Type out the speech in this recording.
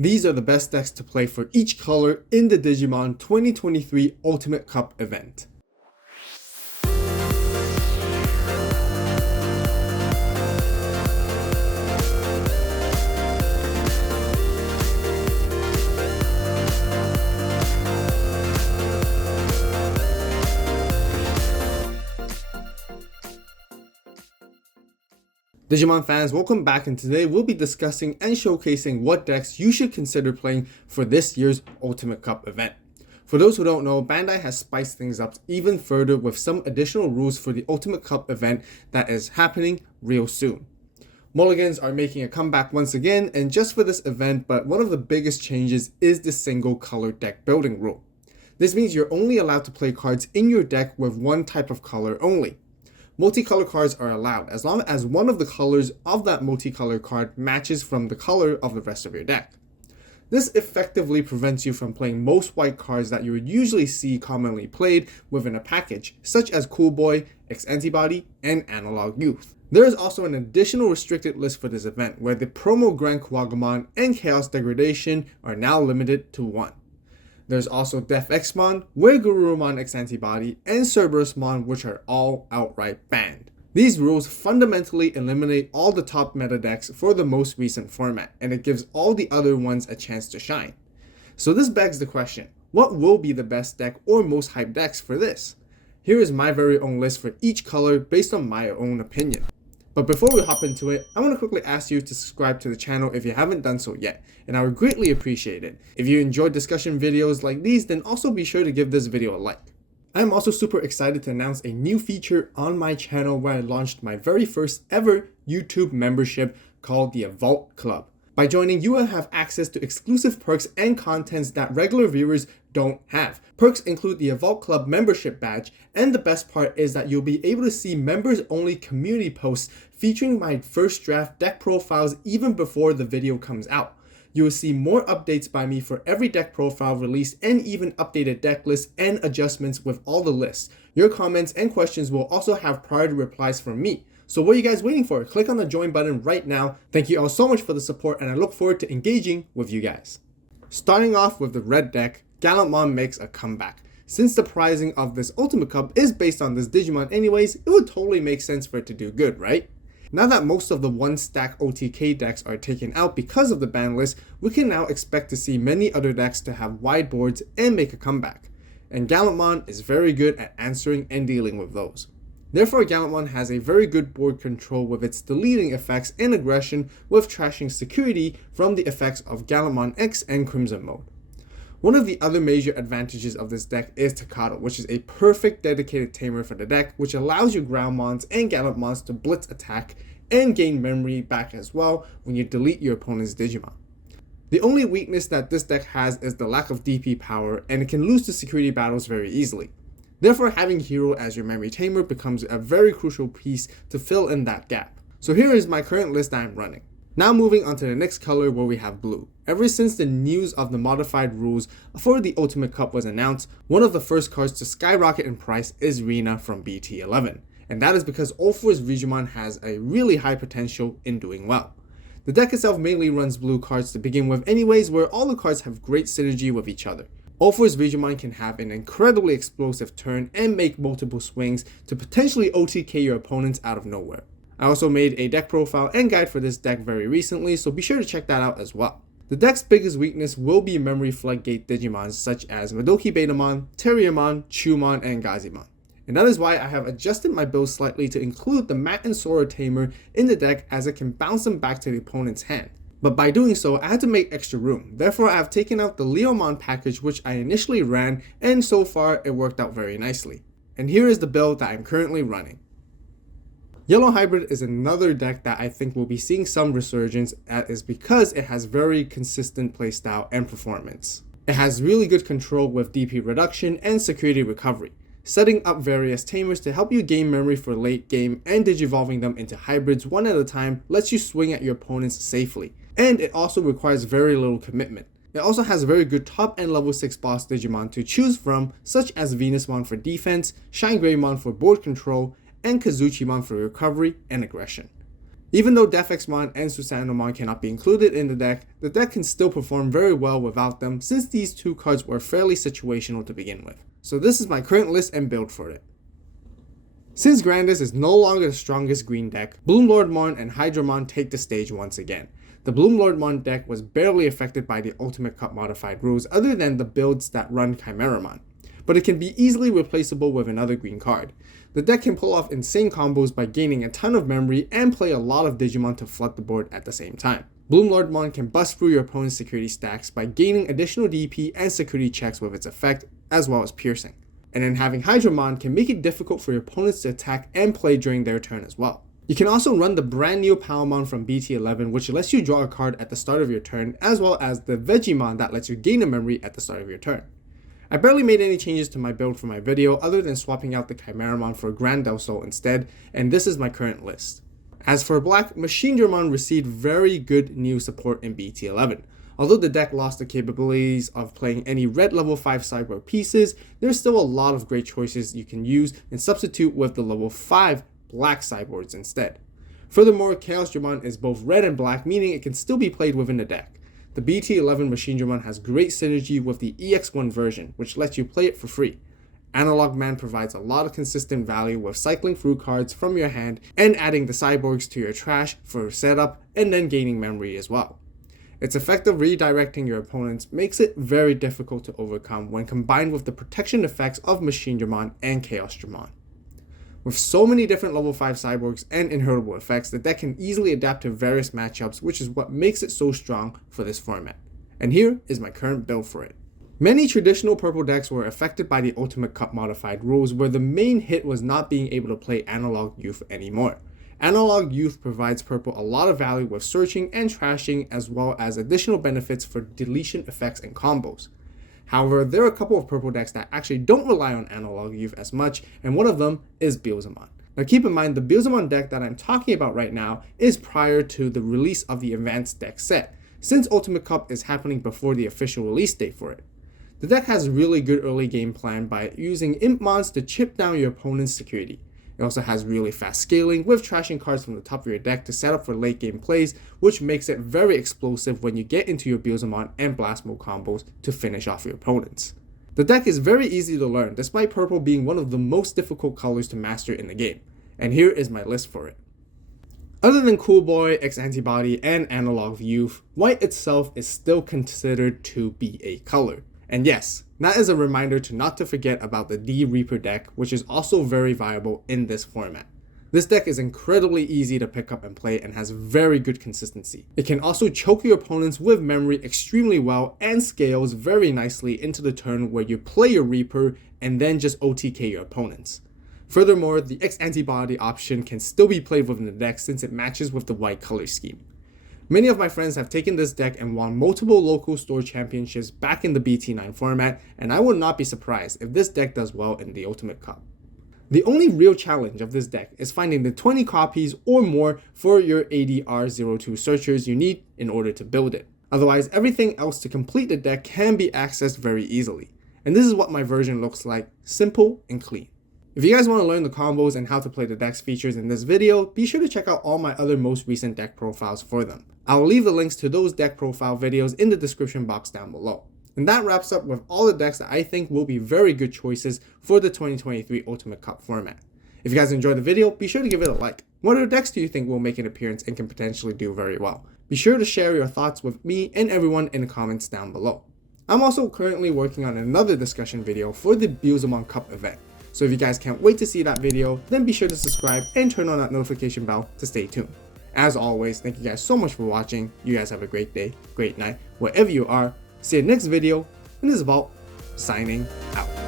These are the best decks to play for each color in the Digimon 2023 Ultimate Cup event. Digimon fans, welcome back, and today we'll be discussing and showcasing what decks you should consider playing for this year's Ultimate Cup event. For those who don't know, Bandai has spiced things up even further with some additional rules for the Ultimate Cup event that is happening real soon. Mulligans are making a comeback once again, and just for this event, but one of the biggest changes is the single color deck building rule. This means you're only allowed to play cards in your deck with one type of color only. Multicolor cards are allowed as long as one of the colors of that multicolor card matches from the color of the rest of your deck. This effectively prevents you from playing most white cards that you would usually see commonly played within a package, such as Cool Boy, X-Antibody, and Analog Youth. There is also an additional restricted list for this event, where the promo Grand Kuwagamon and Chaos Degradation are now limited to 1. There's also Def Xmon, Weigurumon X-Antibody, and Cerberusmon, which are all outright banned. These rules fundamentally eliminate all the top meta decks for the most recent format, and it gives all the other ones a chance to shine. So this begs the question, what will be the best deck or most hyped decks for this? Here is my very own list for each color based on my own opinion. But before we hop into it, I want to quickly ask you to subscribe to the channel if you haven't done so yet, and I would greatly appreciate it. If you enjoyed discussion videos like these, then also be sure to give this video a like. I am also super excited to announce a new feature on my channel where I launched my very first ever YouTube membership called the Avault Club. By joining, you will have access to exclusive perks and contents that regular viewers don't have. Perks include the Avault Club membership badge, and the best part is that you'll be able to see members only community posts featuring my first draft deck profiles even before the video comes out. You will see more updates by me for every deck profile release and even updated deck lists and adjustments with all the lists. Your comments and questions will also have priority replies from me. So what are you guys waiting for? Click on the join button right now. Thank you all so much for the support, and I look forward to engaging with you guys. Starting off with the red deck, Gallantmon makes a comeback. Since the prizing of this Ultimate Cup is based on this Digimon anyways, it would totally make sense for it to do good, right? Now that most of the one-stack OTK decks are taken out because of the ban list, we can now expect to see many other decks to have wide boards and make a comeback. And Gallantmon is very good at answering and dealing with those. Therefore, Gallantmon has a very good board control with its deleting effects and aggression, with trashing security from the effects of Gallantmon X and Crimson mode. One of the other major advantages of this deck is Takato, which is a perfect dedicated tamer for the deck, which allows your Groundmons and Gallantmons to blitz attack and gain memory back as well when you delete your opponent's Digimon. The only weakness that this deck has is the lack of DP power, and it can lose to security battles very easily. Therefore, having Hero as your memory tamer becomes a very crucial piece to fill in that gap. So here is my current list that I'm running. Now moving on to the next color, where we have blue. Ever since the news of the modified rules for the Ultimate Cup was announced, one of the first cards to skyrocket in price is Rina from BT11. And that is because UlforceVeedramon has a really high potential in doing well. The deck itself mainly runs blue cards to begin with anyways, where all the cards have great synergy with each other. UlforceVeedramon can have an incredibly explosive turn and make multiple swings to potentially OTK your opponents out of nowhere. I also made a deck profile and guide for this deck very recently, so be sure to check that out as well. The deck's biggest weakness will be memory floodgate Digimons such as Madoki Betamon, Terriermon, Chumon, and Gazimon. And that is why I have adjusted my build slightly to include the Mat and Sora Tamer in the deck, as it can bounce them back to the opponent's hand. But by doing so, I had to make extra room. Therefore, I have taken out the Leomon package, which I initially ran, and so far it worked out very nicely. And here is the build that I'm currently running. Yellow Hybrid is another deck that I think will be seeing some resurgence, that is because it has very consistent playstyle and performance. It has really good control with DP reduction and security recovery, setting up various tamers to help you gain memory for late game, and digivolving them into hybrids one at a time lets you swing at your opponents safely. And it also requires very little commitment. It also has very good top and level 6 boss Digimon to choose from, such as Venusmon for defense, Shine Greymon for board control, and Kazuchimon for recovery and aggression. Even though Defexmon and Susannomon cannot be included in the deck can still perform very well without them since these two cards were fairly situational to begin with. So this is my current list and build for it. Since Grandis is no longer the strongest green deck, Bloomlordmon and Hydramon take the stage once again. The Bloomlordmon deck was barely affected by the Ultimate Cup modified rules other than the builds that run Chimeramon, but it can be easily replaceable with another green card. The deck can pull off insane combos by gaining a ton of memory and play a lot of Digimon to flood the board at the same time. Bloomlordmon can bust through your opponent's security stacks by gaining additional DP and security checks with its effect, as well as piercing. And then having Hydramon can make it difficult for your opponents to attack and play during their turn as well. You can also run the brand new Palmon from BT11, which lets you draw a card at the start of your turn, as well as the Vegemon that lets you gain a memory at the start of your turn. I barely made any changes to my build for my video other than swapping out the Chimeramon for Grandelso instead, and this is my current list. As for black, Machinedramon received very good new support in BT11. Although the deck lost the capabilities of playing any red level 5 sideboard pieces, there's still a lot of great choices you can use and substitute with the level 5 black sideboards instead. Furthermore, Chaosdramon is both red and black, meaning it can still be played within the deck. The BT11 Machinedramon has great synergy with the EX1 version, which lets you play it for free. Analog Man provides a lot of consistent value with cycling through cards from your hand and adding the cyborgs to your trash for setup and then gaining memory as well. Its effective redirecting your opponents makes it very difficult to overcome when combined with the protection effects of Machinedramon and Chaosdramon. With so many different level 5 cyborgs and inheritable effects, the deck can easily adapt to various matchups, which is what makes it so strong for this format. And here is my current build for it. Many traditional purple decks were affected by the Ultimate Cup modified rules, where the main hit was not being able to play Analog Youth anymore. Analog Youth provides purple a lot of value with searching and trashing, as well as additional benefits for deletion effects and combos. However, there are a couple of purple decks that actually don't rely on Analog Youth as much, and one of them is Beelzemon. Now keep in mind, the Beelzemon deck that I'm talking about right now is prior to the release of the advanced deck set, since Ultimate Cup is happening before the official release date for it. The deck has really good early game plan by using Impmons to chip down your opponent's security. It also has really fast scaling with trashing cards from the top of your deck to set up for late game plays, which makes it very explosive when you get into your Beelzemon and Blast Mode combos to finish off your opponents. The deck is very easy to learn, despite purple being one of the most difficult colors to master in the game, and here is my list for it. Other than Cool Boy, X-Antibody, and Analog Youth, white itself is still considered to be a color. And yes, that is a reminder to not to forget about the D Reaper deck, which is also very viable in this format. This deck is incredibly easy to pick up and play and has very good consistency. It can also choke your opponents with memory extremely well and scales very nicely into the turn where you play your Reaper and then just OTK your opponents. Furthermore, the X-Antibody option can still be played within the deck since it matches with the white color scheme. Many of my friends have taken this deck and won multiple local store championships back in the BT9 format, and I would not be surprised if this deck does well in the Ultimate Cup. The only real challenge of this deck is finding the 20 copies or more for your ADR02 searchers you need in order to build it. Otherwise, everything else to complete the deck can be accessed very easily. And this is what my version looks like, simple and clean. If you guys want to learn the combos and how to play the deck's features in this video, be sure to check out all my other most recent deck profiles for them. I'll leave the links to those deck profile videos in the description box down below. And that wraps up with all the decks that I think will be very good choices for the 2023 Ultimate Cup format. If you guys enjoyed the video, be sure to give it a like. What other decks do you think will make an appearance and can potentially do very well? Be sure to share your thoughts with me and everyone in the comments down below. I'm also currently working on another discussion video for the Beelzemon Cup event. So if you guys can't wait to see that video, then be sure to subscribe and turn on that notification bell to stay tuned. As always, thank you guys so much for watching. You guys have a great day, great night, wherever you are. See you next video, and this is Avault, signing out.